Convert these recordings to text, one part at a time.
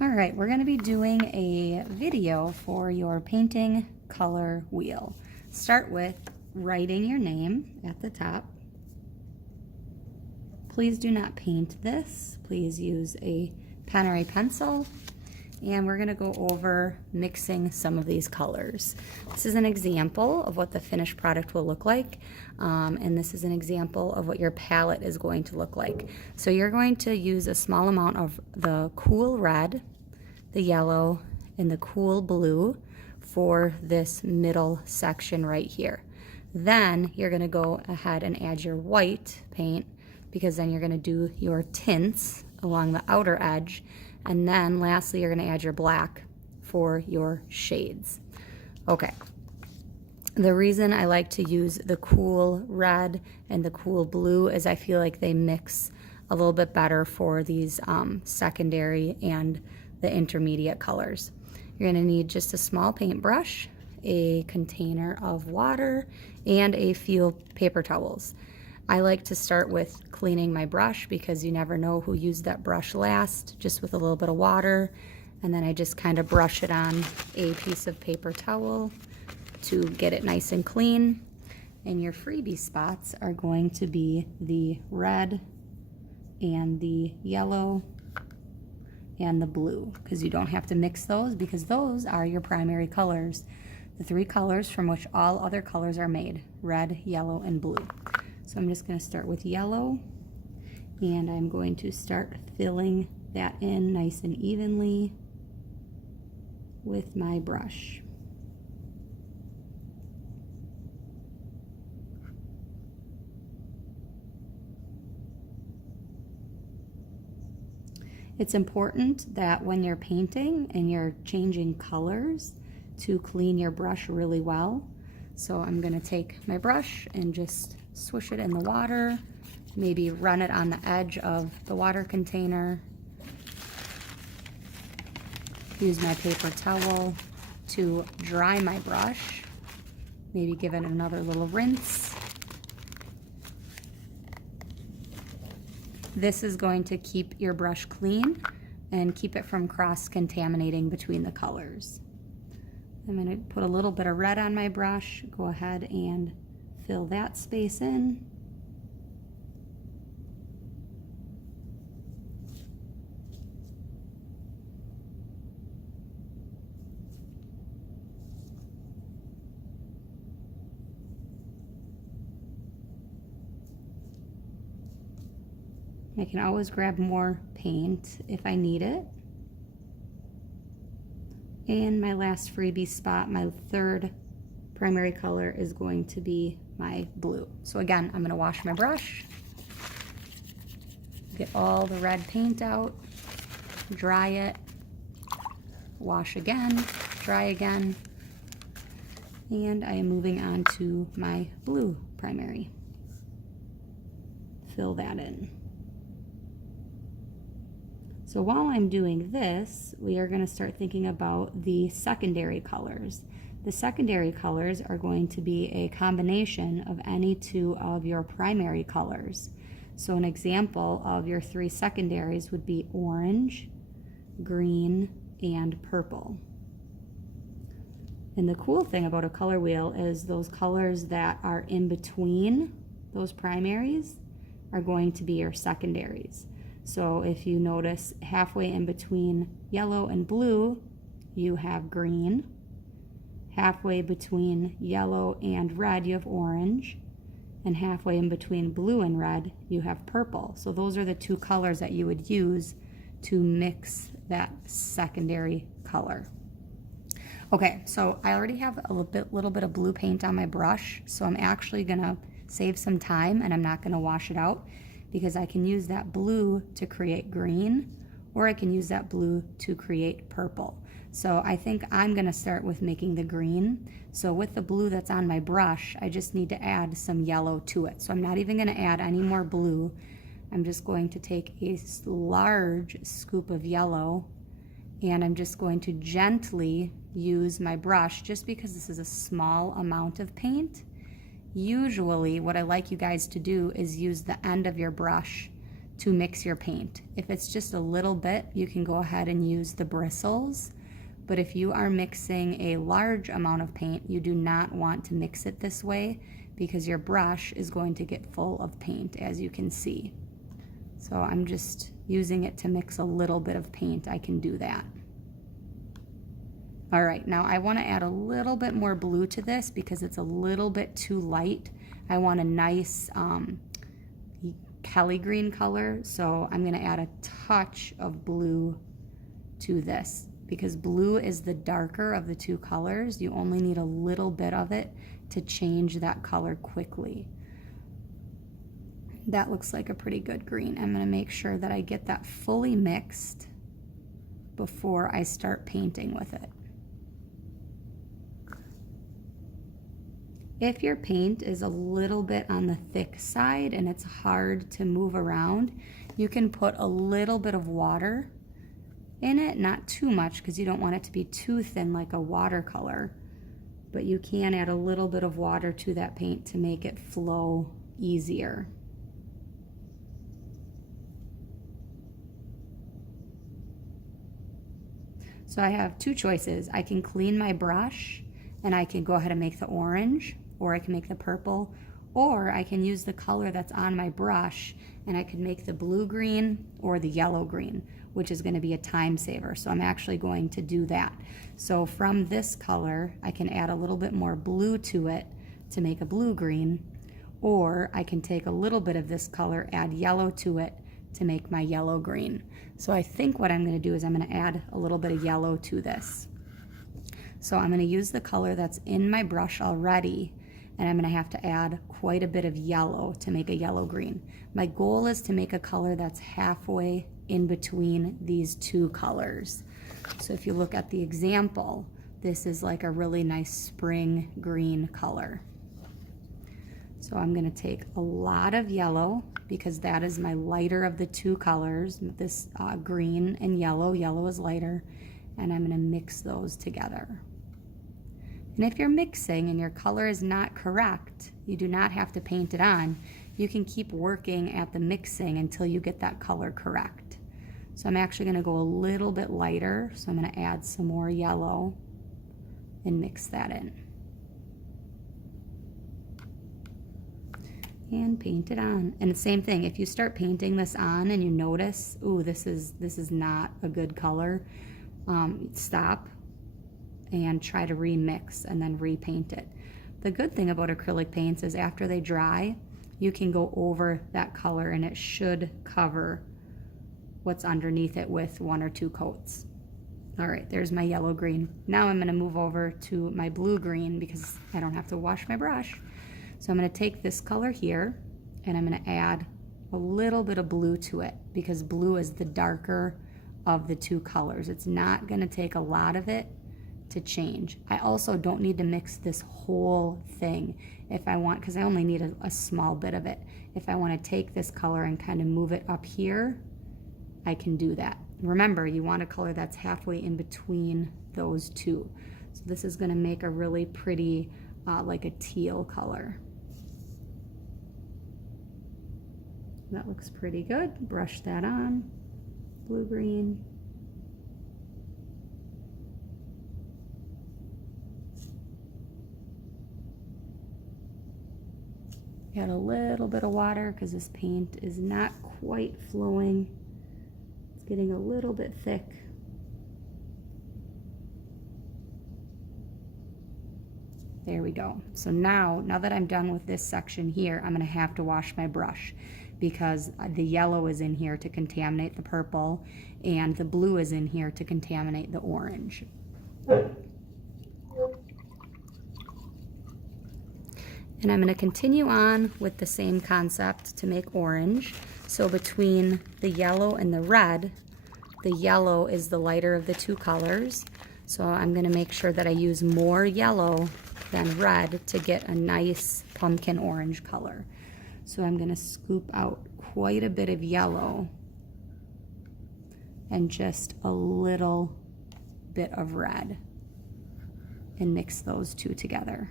All right, we're going to be doing a video for your painting color wheel. Start with writing your name at the top. Please do not paint this. Please use a pen or a pencil. And we're going to go over mixing some of these colors. This is an example of what the finished product will look like, and this is an example of what your palette is going to look like. So you're going to use a small amount of the cool red, the yellow, and the cool blue for this middle section right here. Then you're going to go ahead and add your white paint, because then you're going to do your tints along the outer edge. And then lastly, you're going to add your black for your shades. Okay. The reason I like to use the cool red and the cool blue is I feel like they mix a little bit better for these secondary and the intermediate colors. You're going to need just a small paintbrush, a container of water, and a few paper towels. I like to start with cleaning my brush because you never know who used that brush last, just with a little bit of water. And then I just kind of brush it on a piece of paper towel to get it nice and clean. And your freebie spots are going to be the red and the yellow and the blue, because you don't have to mix those because those are your primary colors. The three colors from which all other colors are made: red, yellow, and blue. So I'm just going to start with yellow, and I'm going to start filling that in nice and evenly with my brush. It's important that when you're painting and you're changing colors to clean your brush really well. So I'm going to take my brush and just swish it in the water, maybe run it on the edge of the water container. Use my paper towel to dry my brush, maybe give it another little rinse. This is going to keep your brush clean and keep it from cross-contaminating between the colors. I'm going to put a little bit of red on my brush, go ahead and fill that space in. I can always grab more paint if I need it. And my last freebie spot, my third primary color, is going to be my blue. So again, I'm going to wash my brush, get all the red paint out, dry it, wash again, dry again, and I am moving on to my blue primary. Fill that in. So while I'm doing this, we are going to start thinking about the secondary colors. The secondary colors are going to be a combination of any two of your primary colors. So an example of your three secondaries would be orange, green, and purple. And the cool thing about a color wheel is those colors that are in between those primaries are going to be your secondaries. So if you notice, halfway in between yellow and blue, you have green. Halfway between yellow and red, you have orange. And halfway in between blue and red, you have purple. So those are the two colors that you would use to mix that secondary color. Okay, so I already have a little bit of blue paint on my brush, so I'm actually gonna save some time and I'm not gonna wash it out, because I can use that blue to create green, or I can use that blue to create purple. So I think I'm gonna start with making the green. So with the blue that's on my brush, I just need to add some yellow to it. So I'm not even gonna add any more blue. I'm just going to take a large scoop of yellow, and I'm just going to gently use my brush, just because this is a small amount of paint. Usually what I like you guys to do is use the end of your brush to mix your paint. If it's just a little bit, you can go ahead and use the bristles. But if you are mixing a large amount of paint, you do not want to mix it this way because your brush is going to get full of paint, as you can see. So I'm just using it to mix a little bit of paint. I can do that. All right, now I want to add a little bit more blue to this because it's a little bit too light. I want a nice Kelly green color, so I'm going to add a touch of blue to this. Because blue is the darker of the two colors, you only need a little bit of it to change that color quickly. That looks like a pretty good green. I'm going to make sure that I get that fully mixed before I start painting with it. If your paint is a little bit on the thick side and it's hard to move around, you can put a little bit of water in it, not too much because you don't want it to be too thin like a watercolor, but you can add a little bit of water to that paint to make it flow easier. So I have two choices. I can clean my brush and I can go ahead and make the orange, or I can make the purple, or I can use the color that's on my brush and I can make the blue green or the yellow green, which is going to be a time saver. So I'm actually going to do that. So from this color, I can add a little bit more blue to it to make a blue green, or I can take a little bit of this color, add yellow to it to make my yellow green. So I think what I'm going to do is I'm going to add a little bit of yellow to this. So I'm going to use the color that's in my brush already, and I'm going to have to add quite a bit of yellow to make a yellow green. My goal is to make a color that's halfway in between these two colors. So if you look at the example, this is like a really nice spring green color. So I'm going to take a lot of yellow because that is my lighter of the two colors, this green and yellow. Yellow is lighter, and I'm going to mix those together. And if you're mixing and your color is not correct, you do not have to paint it on. You can keep working at the mixing until you get that color correct. So I'm actually going to go a little bit lighter, so I'm going to add some more yellow and mix that in. And paint it on. And the same thing, if you start painting this on and you notice, ooh, this is not a good color, stop and try to remix and then repaint it. The good thing about acrylic paints is after they dry, you can go over that color and it should cover what's underneath it with one or two coats. All right, there's my yellow green. Now I'm going to move over to my blue green because I don't have to wash my brush. So I'm going to take this color here and I'm going to add a little bit of blue to it because blue is the darker of the two colors. It's not going to take a lot of it to change. I also don't need to mix this whole thing if I want, because I only need a small bit of it. If I want to take this color and kind of move it up here, I can do that. Remember, you want a color that's halfway in between those two. So this is going to make a really pretty, like a teal color. That looks pretty good. Brush that on, blue-green. Add a little bit of water because this paint is not quite flowing. It's getting a little bit thick. There we go. So now that I'm done with this section here, I'm going to have to wash my brush because the yellow is in here to contaminate the purple and the blue is in here to contaminate the orange. And I'm going to continue on with the same concept to make orange. So between the yellow and the red, the yellow is the lighter of the two colors. So I'm going to make sure that I use more yellow than red to get a nice pumpkin orange color. So I'm going to scoop out quite a bit of yellow and just a little bit of red and mix those two together.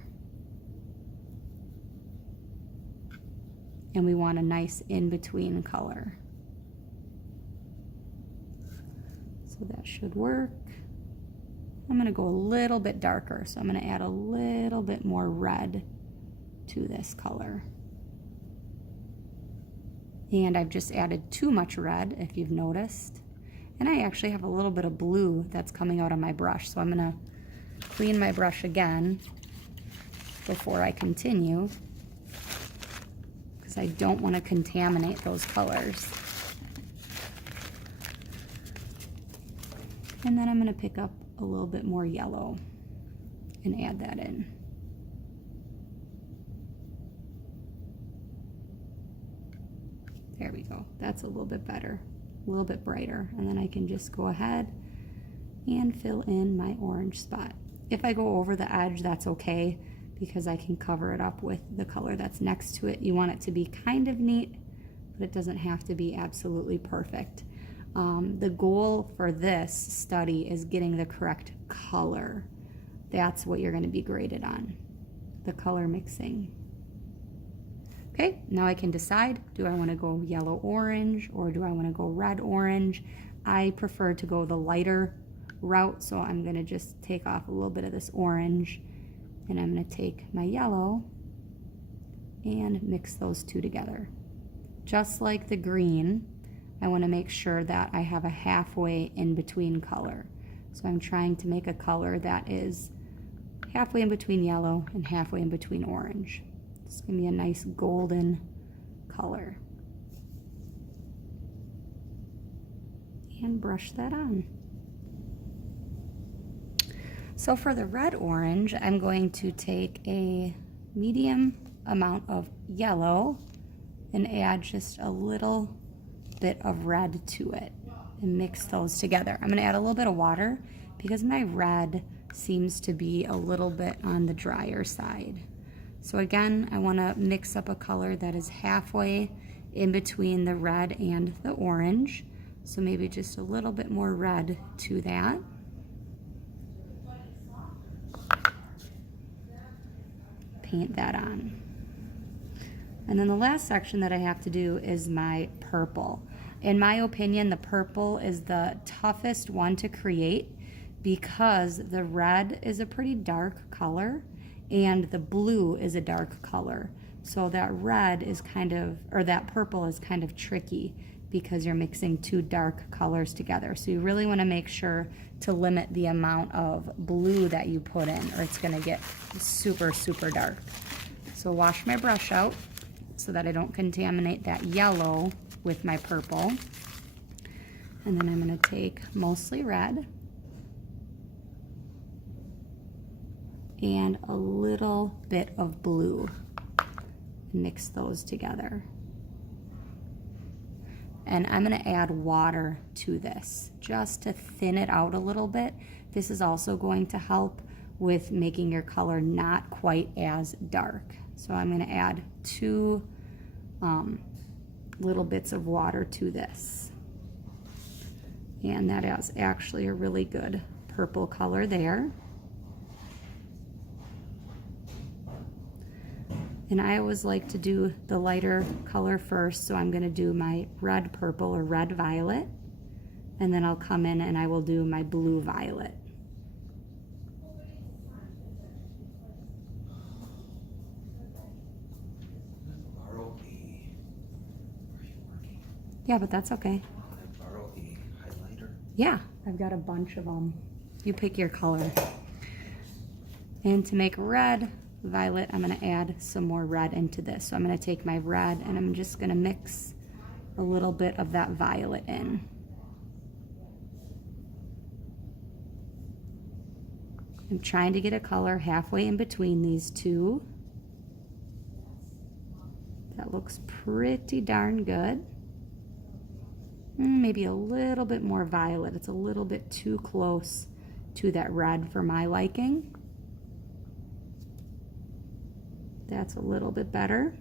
And we want a nice in-between color. So that should work. I'm going to go a little bit darker, so I'm going to add a little bit more red to this color. And I've just added too much red, if you've noticed. And I actually have a little bit of blue that's coming out of my brush, so I'm going to clean my brush again before I continue, because I don't want to contaminate those colors. And then I'm going to pick up a little bit more yellow and add that in. There we go. That's a little bit better, a little bit brighter. And then I can just go ahead and fill in my orange spot. If I go over the edge, that's okay, because I can cover it up with the color that's next to it. You want it to be kind of neat, but it doesn't have to be absolutely perfect. The goal for this study is getting the correct color. That's what you're going to be graded on, the color mixing. Okay, now I can decide, do I want to go yellow-orange or do I want to go red-orange? I prefer to go the lighter route, so I'm going to just take off a little bit of this orange, and I'm going to take my yellow and mix those two together. Just like the green, I want to make sure that I have a halfway in between color. So I'm trying to make a color that is halfway in between yellow and halfway in between orange. It's going to be a nice golden color. And brush that on. So for the red-orange, I'm going to take a medium amount of yellow and add just a little bit of red to it and mix those together. I'm going to add a little bit of water because my red seems to be a little bit on the drier side. So again, I want to mix up a color that is halfway in between the red and the orange. So maybe just a little bit more red to that. Paint that on. And then the last section that I have to do is my purple. In my opinion, the purple is the toughest one to create because the red is a pretty dark color and the blue is a dark color. So that red is kind of, or that purple is kind of tricky because you're mixing two dark colors together. So you really want to make sure to limit the amount of blue that you put in, or it's going to get super, super dark. So wash my brush out so that I don't contaminate that yellow with my purple. And then I'm going to take mostly red and a little bit of blue. Mix those together. And I'm going to add water to this just to thin it out a little bit. This is also going to help with making your color not quite as dark. So I'm going to add 2 little bits of water to this. And that is actually a really good purple color there. And I always like to do the lighter color first, so I'm going to do my red purple or red violet, and then I'll come in and I will do my blue violet. Yeah, but that's okay. Can I borrow a highlighter? Yeah, I've got a bunch of them. You pick your color. And to make red violet, I'm going to add some more red into this. So I'm going to take my red and I'm just going to mix a little bit of that violet in. I'm trying to get a color halfway in between these two. That looks pretty darn good. Maybe a little bit more violet. It's a little bit too close to that red for my liking. That's a little bit better.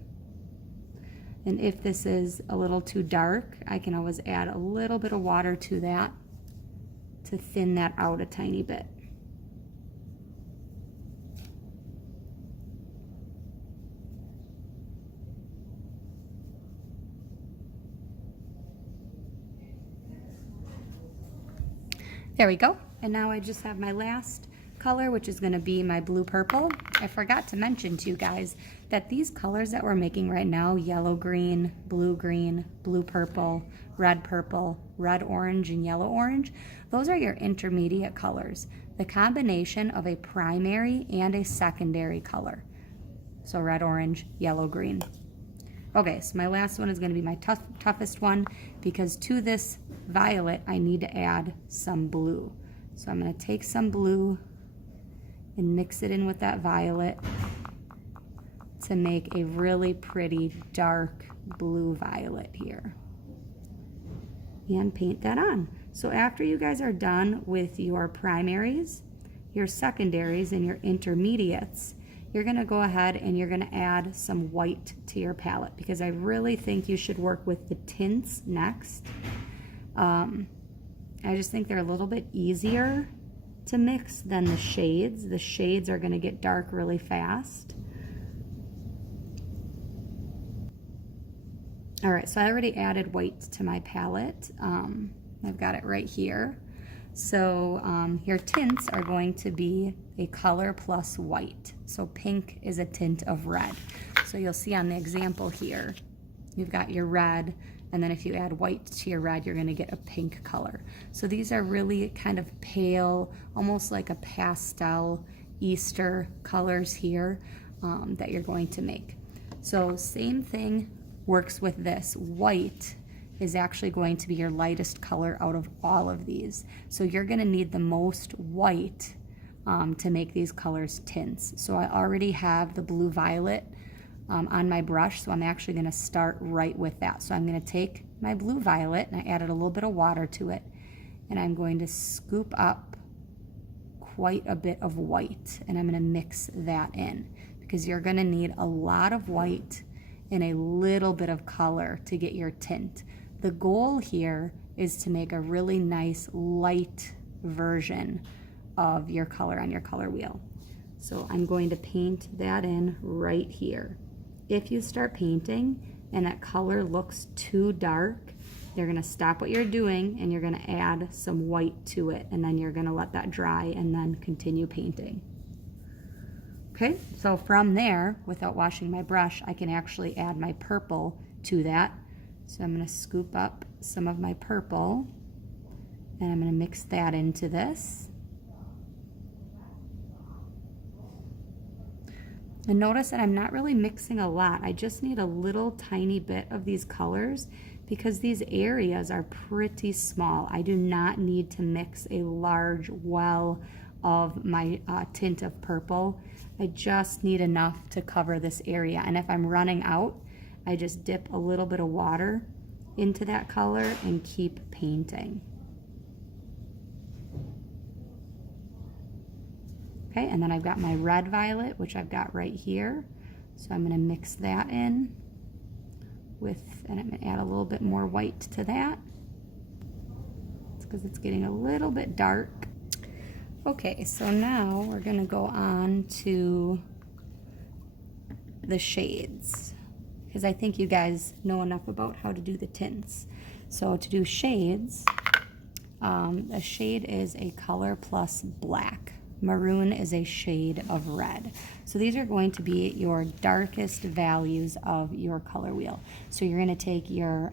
And if this is a little too dark, I can always add a little bit of water to that to thin that out a tiny bit. There we go. And now I just have my last color, which is gonna be my blue purple. I forgot to mention to you guys that these colors that we're making right now, yellow green, blue purple, red orange, and yellow orange, those are your intermediate colors. The combination of a primary and a secondary color. So red, orange, yellow, green. Okay, so my last one is gonna be my toughest one, because to this violet, I need to add some blue. So I'm gonna take some blue and mix it in with that violet to make a really pretty dark blue violet here. And paint that on. So after you guys are done with your primaries, your secondaries, and your intermediates, you're gonna go ahead and you're gonna add some white to your palette, because I really think you should work with the tints next. I just think they're a little bit easier to mix than the shades. The shades are gonna get dark really fast. All right, so I already added white to my palette. I've got it right here. So your tints are going to be a color plus white. So pink is a tint of red. So you'll see on the example here, you've got your red, and then if you add white to your red, you're gonna get a pink color. So these are really kind of pale, almost like a pastel Easter colors here that you're going to make. So same thing works with this. White is actually going to be your lightest color out of all of these. So you're gonna need the most white to make these colors tints. So I already have the blue violet on my brush, so I'm actually gonna start right with that. So I'm gonna take my blue violet, and I added a little bit of water to it, and I'm going to scoop up quite a bit of white, and I'm gonna mix that in, because you're gonna need a lot of white and a little bit of color to get your tint. The goal here is to make a really nice light version of your color on your color wheel. So I'm going to paint that in right here. If you start painting and that color looks too dark, you're gonna stop what you're doing and you're gonna add some white to it, and then you're gonna let that dry and then continue painting. Okay, so from there, without washing my brush, I can actually add my purple to that. So I'm gonna scoop up some of my purple, and I'm gonna mix that into this. And notice that I'm not really mixing a lot. I just need a little tiny bit of these colors, because these areas are pretty small. I do not need to mix a large well of my tint of purple. I just need enough to cover this area. And if I'm running out, I just dip a little bit of water into that color and keep painting. Okay, and then I've got my red violet, which I've got right here. So I'm gonna mix that in with, and I'm gonna add a little bit more white to that. It's because it's getting a little bit dark. Okay, so now we're gonna go on to the shades, because I think you guys know enough about how to do the tints. So to do shades, a shade is a color plus black. Maroon is a shade of red. So these are going to be your darkest values of your color wheel. So you're going to take your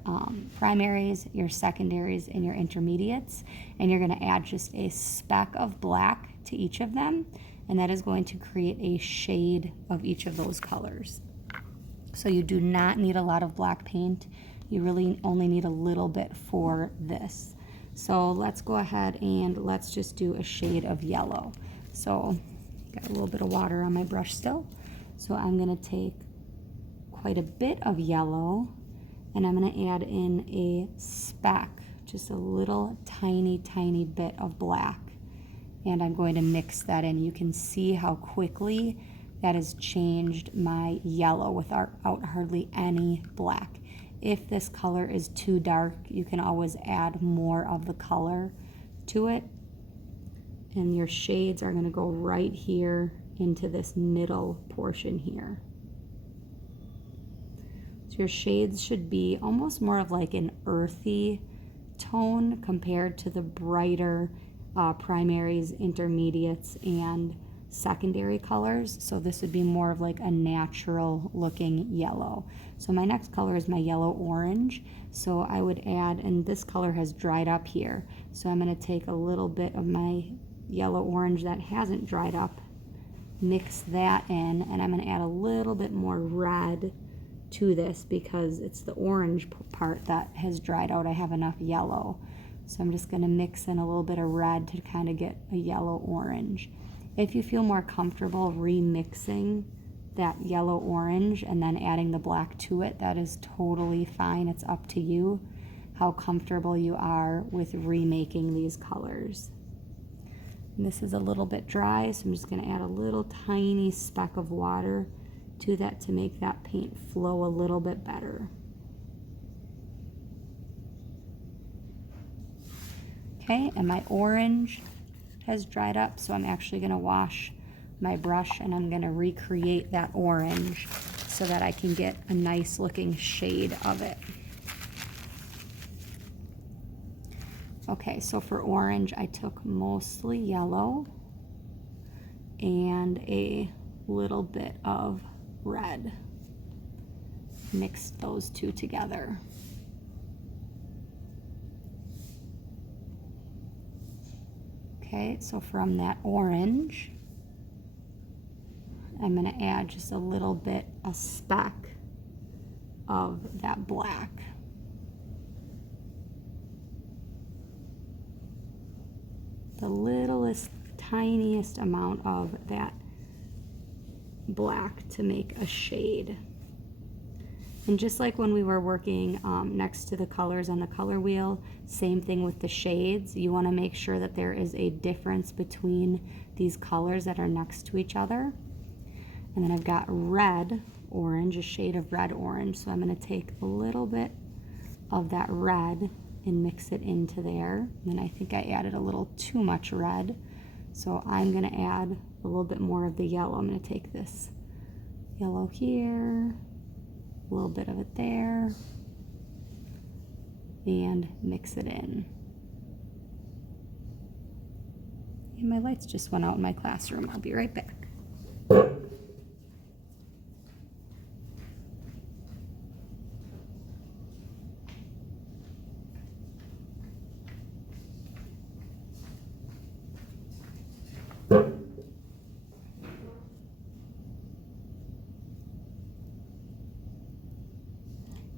primaries, your secondaries, and your intermediates, and you're going to add just a speck of black to each of them, and that is going to create a shade of each of those colors. So you do not need a lot of black paint. You really only need a little bit for this. So let's go ahead and let's just do a shade of yellow. So got a little bit of water on my brush still. So I'm gonna take quite a bit of yellow, and I'm gonna add in a speck, just a little tiny bit of black. And I'm going to mix that in. You can see how quickly that has changed my yellow without hardly any black. If this color is too dark, you can always add more of the color to it. And your shades are going to go right here into this middle portion here. So your shades should be almost more of like an earthy tone compared to the brighter primaries, intermediates, and secondary colors. So this would be more of like a natural looking yellow. So my next color is my yellow orange. So I would add, and this color has dried up here. So I'm going to take a little bit of my yellow orange that hasn't dried up, mix that in, and I'm going to add a little bit more red to this because it's the orange part that has dried out. I have enough yellow. So I'm just going to mix in a little bit of red to kind of get a yellow orange. If you feel more comfortable remixing that yellow orange and then adding the black to it, that is totally fine. It's up to you how comfortable you are with remaking these colors. And this is a little bit dry, so I'm just going to add a little tiny speck of water to that to make that paint flow a little bit better. Okay, and my orange has dried up, so I'm actually going to wash my brush and I'm going to recreate that orange so that I can get a nice looking shade of it. Okay, so for orange I took mostly yellow and a little bit of red. Mixed those two together. Okay, so from that orange, I'm going to add just a little bit, a speck of that black. The littlest, tiniest amount of that black to make a shade. And just like when we were working next to the colors on the color wheel, same thing with the shades. You want to make sure that there is a difference between these colors that are next to each other. And then I've got red orange, a shade of red orange. So I'm going to take a little bit of that red and mix it into there. And then I think I added a little too much red. So I'm going to add a little bit more of the yellow. I'm going to take this yellow here, a little bit of it there, and mix it in. And my lights just went out in my classroom. I'll be right back.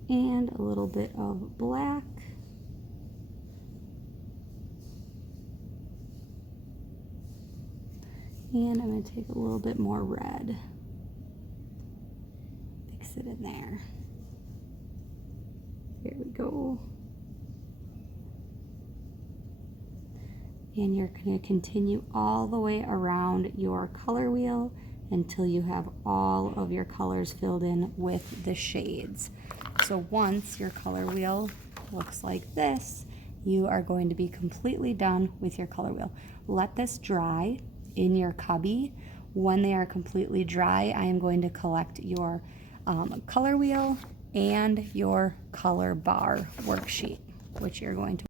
And a little bit of black. And I'm going to take a little bit more red. Mix it in there. Here we go. And you're going to continue all the way around your color wheel until you have all of your colors filled in with the shades. So once your color wheel looks like this, you are going to be completely done with your color wheel. Let this dry in your cubby. When they are completely dry, I am going to collect your color wheel and your color bar worksheet, which you're going to